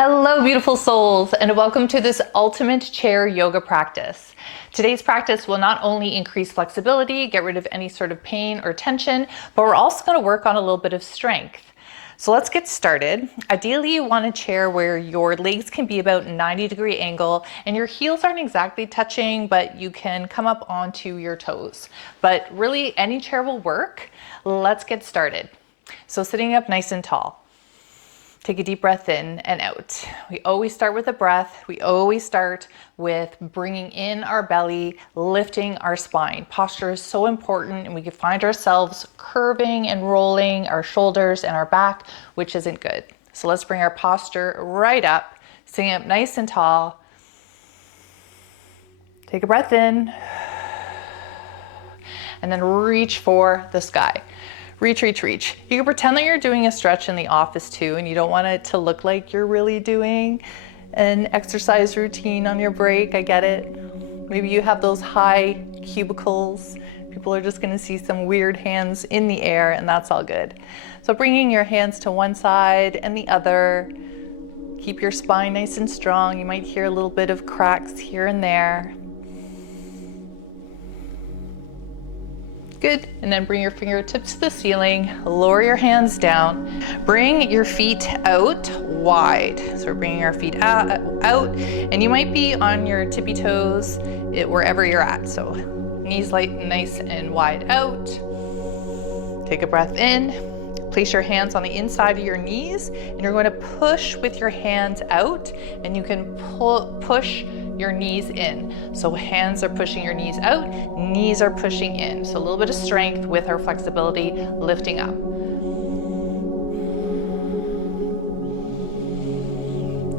Hello, beautiful souls, and welcome to this ultimate chair yoga practice. Today's practice will not only increase flexibility, get rid of any sort of pain or tension, but we're also going to work on a little bit of strength. So let's get started. Ideally, you want a chair where your legs can be about 90-degree angle and your heels aren't exactly touching, but you can come up onto your toes. But really, any chair will work. Let's get started. So sitting up nice and tall. Take a deep breath in and out. We always start with a breath. We always start with bringing in our belly, lifting our spine. Posture is so important, and we can find ourselves curving and rolling our shoulders and our back, which isn't good. So let's bring our posture right up, sitting up nice and tall. Take a breath in, and then reach for the sky. Reach, reach, reach. You can pretend that you're doing a stretch in the office too, and you don't want it to look like you're really doing an exercise routine on your break. I get it. Maybe you have those high cubicles. People are just gonna see some weird hands in the air, and that's all good. So bringing your hands to one side and the other. Keep your spine nice and strong. You might hear a little bit of cracks here and there. Good, and then bring your fingertips to the ceiling, lower your hands down, bring your feet out wide. So we're bringing our feet out, and you might be on your tippy toes wherever you're at. So knees light, nice and wide out. Take a breath in, place your hands on the inside of your knees, and you're going to push with your hands out, and you can push your knees in. So hands are pushing your knees out, knees are pushing in. So a little bit of strength with our flexibility, lifting up.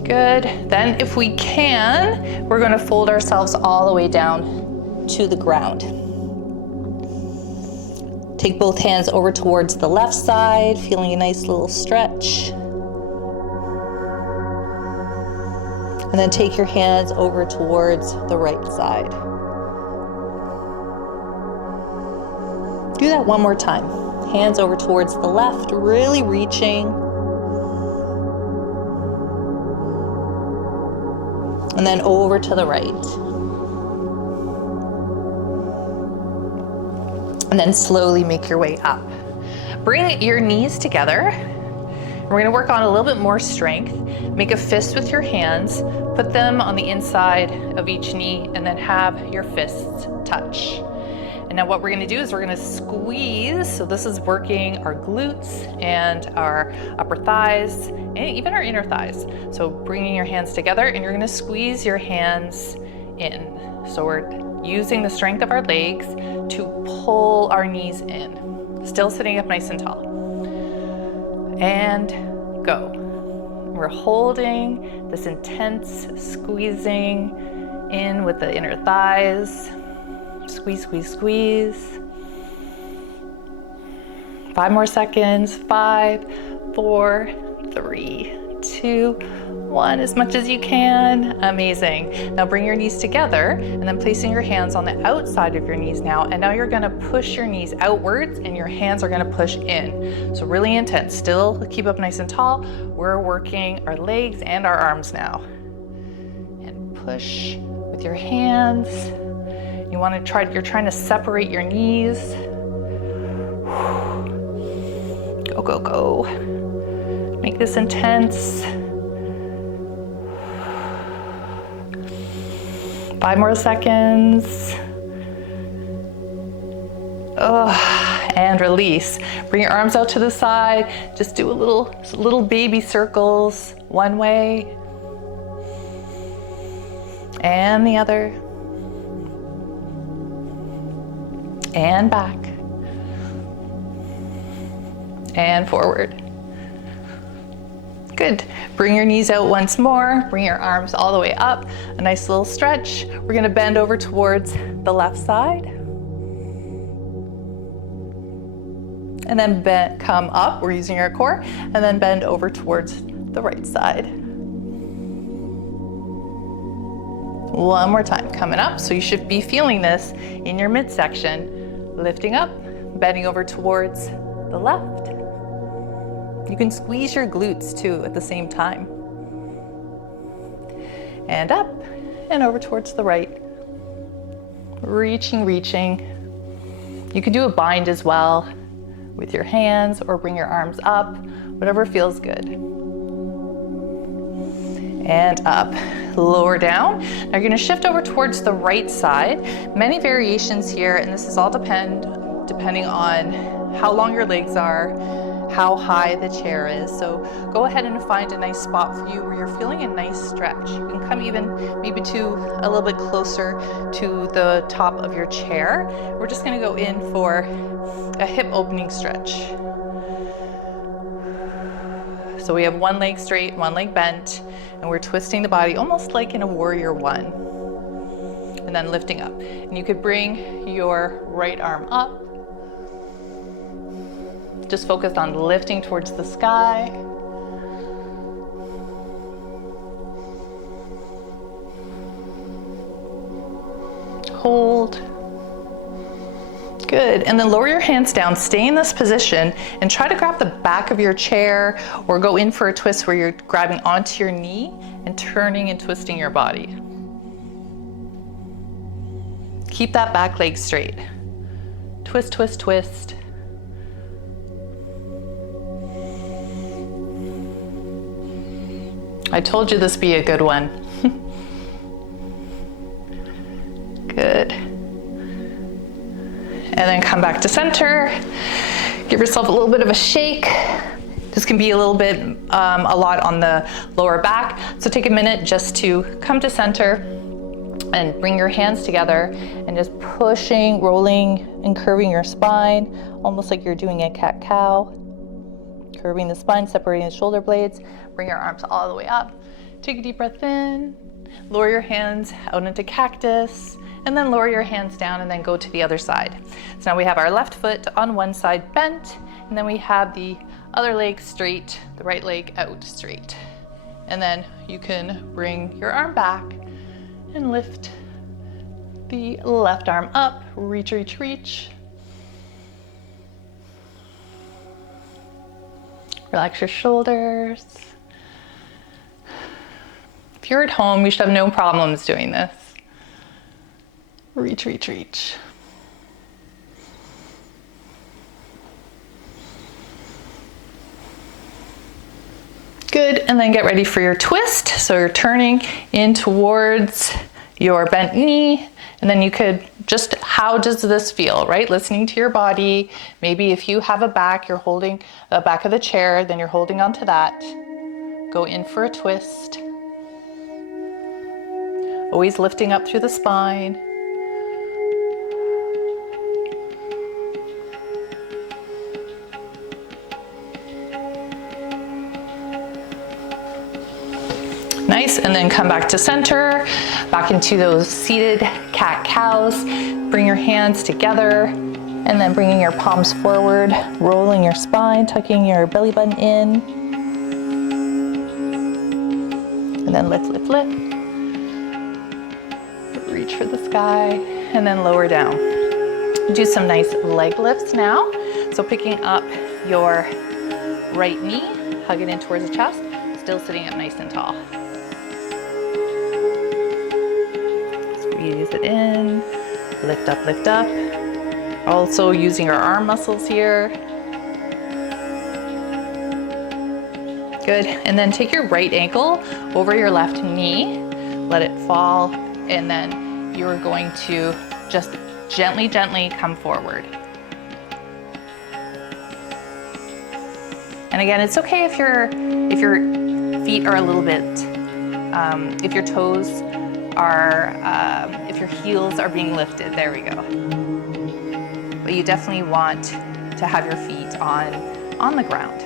Good. Then if we can, we're going to fold ourselves all the way down to the ground. Take both hands over towards the left side, feeling a nice little stretch. And then take your hands over towards the right side. Do that one more time. Hands over towards the left, really reaching. And then over to the right. And then slowly make your way up. Bring your knees together. We're gonna work on a little bit more strength. Make a fist with your hands, put them on the inside of each knee, and then have your fists touch. And now what we're gonna do is we're gonna squeeze. So this is working our glutes and our upper thighs, and even our inner thighs. So bringing your hands together, and you're gonna squeeze your hands in. So we're using the strength of our legs to pull our knees in. Still sitting up nice and tall. And go. We're holding this intense squeezing in with the inner thighs. Squeeze, squeeze, squeeze. 5 more seconds. 5, 4, 3, 2, 1, as much as you can. Amazing. Now bring your knees together, and then placing your hands on the outside of your knees now, and now you're gonna push your knees outwards and your hands are gonna push in. So really intense. Still keep up nice and tall. We're working our legs and our arms now. And push with your hands. You're trying to separate your knees. Go, go, go. Make this intense. 5 more seconds. And release. Bring your arms out to the side. Just do little baby circles, one way and the other. And back. And forward. Good. Bring your knees out once more. Bring your arms all the way up. A nice little stretch. We're going to bend over towards the left side. And then come up. We're using our core. And then bend over towards the right side. One more time. Coming up. So you should be feeling this in your midsection. Lifting up. Bending over towards the left. You can squeeze your glutes too at the same time. and up and over towards the right. Reaching, reaching. You can do a bind as well with your hands or bring your arms up, whatever feels good. And up, lower down. Now you're gonna shift over towards the right side. Many variations here, and this is all depending on how long your legs are, how high the chair is. So go ahead and find a nice spot for you where you're feeling a nice stretch. You can come even maybe to a little bit closer to the top of your chair. We're just gonna go in for a hip opening stretch. So we have one leg straight, one leg bent, and we're twisting the body almost like in a warrior one. And then lifting up. And you could bring your right arm up. Just focus on lifting towards the sky. Hold. Good, and then lower your hands down, stay in this position, and try to grab the back of your chair or go in for a twist where you're grabbing onto your knee and turning and twisting your body. Keep that back leg straight. Twist, twist, twist. I told you this would be a good one. Good. And then come back to center. Give yourself a little bit of a shake. This can be a little bit, a lot on the lower back. So take a minute just to come to center and bring your hands together and just pushing, rolling, and curving your spine, almost like you're doing a cat-cow. Curving the spine, separating the shoulder blades. Bring your arms all the way up. Take a deep breath in. Lower your hands out into cactus. And then lower your hands down and then go to the other side. So now we have our left foot on one side bent. And then we have the other leg straight, the right leg out straight. And then you can bring your arm back and lift the left arm up. Reach, reach, reach. Relax your shoulders. If you're at home, you should have no problems doing this. Reach, reach, reach. Good, and then get ready for your twist. So you're turning in towards your bent knee, and then you could just, how does this feel, right? Listening to your body. Maybe if you have a back, you're holding the back of the chair, then you're holding onto that. Go in for a twist. Always lifting up through the spine. Nice, and then come back to center, back into those seated cat-cows. Bring your hands together, and then bringing your palms forward, rolling your spine, tucking your belly button in. And then lift, lift, lift. Reach for the sky, and then lower down. Do some nice leg lifts now. So picking up your right knee, hug it in towards the chest, still sitting up nice and tall. Squeeze it in, lift up, lift up. Also using our arm muscles here. Good, and then take your right ankle over your left knee, let it fall, and then you're going to just gently, gently come forward. And again, it's okay if your feet are a little bit, if your toes are, if your heels are being lifted, there we go. But you definitely want to have your feet on the ground.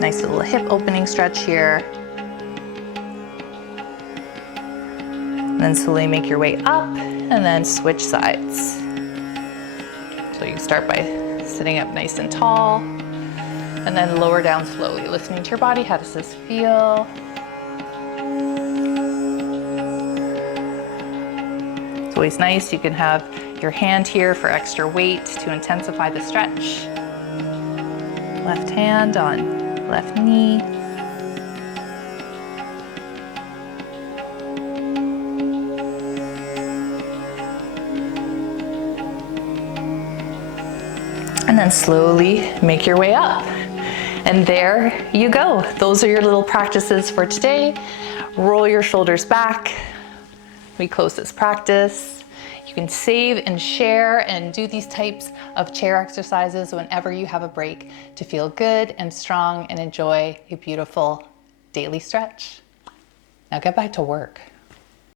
Nice little hip opening stretch here. And then slowly make your way up and then switch sides. So you start by sitting up nice and tall and then lower down slowly, listening to your body. How does this feel? It's always nice. You can have your hand here for extra weight to intensify the stretch. Left hand on left knee. And then slowly make your way up. And there you go. Those are your little practices for today. Roll your shoulders back. We close this practice. You can save and share and do these types of chair exercises whenever you have a break to feel good and strong and enjoy a beautiful daily stretch. Now get back to work.